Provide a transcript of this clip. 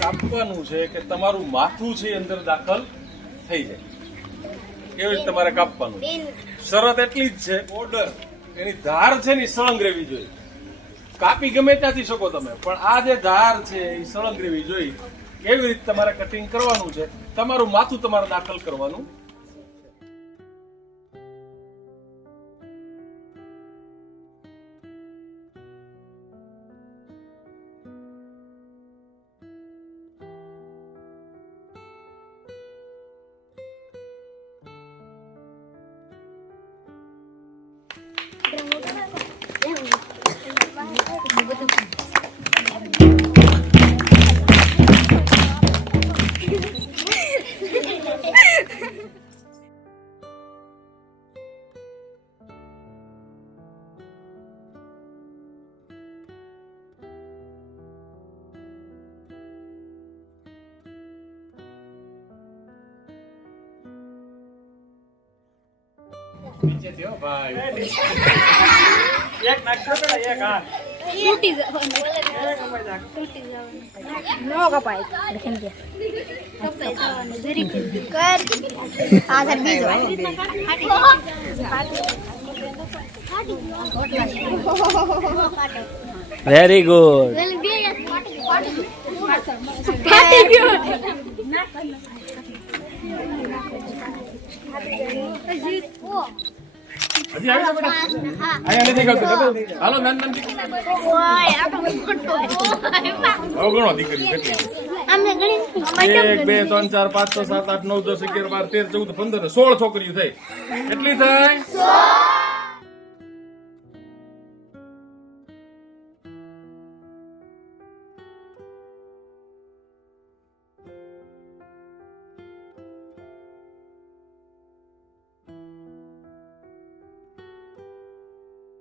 કાપવાનું છે કે તમારું માથું છે અંદર દાખલ થઈ જાય એવી રીતે તમારે કાપવાનું. શરત એટલી જ છે, બોર્ડર એની ધાર છે ને સળંગ રહેવી જોઈએ. કાપી ગમે ત્યાંથી શકો તમે, પણ આ જે ધાર છે એ સળંગ રહેવી જોઈએ. એવી રીતે તમારે કટિંગ કરવાનું છે. તમારું માથું તમારે દાખલ કરવાનું. નીચે થયો ભાઈ એક નાખતો પેલા એક હા તૂટી જવાનું નો કપાય દેખેન કે કપાય જવાનું જરી કર આ સર બીજો વેરી ગુડ. ફાટી ગયો. હજી આવી બેટા અહીંયા નથી કરતો હાલો નાન નાન ઓય આ તો ખોટો હવે ગણો દીકરી કેટલી અમે ગણી 1 2 3 4 5 6 7 8 9 10 11 12 13 14 15 16 છોકરીઓ થઈ. કેટલી થાય? 16.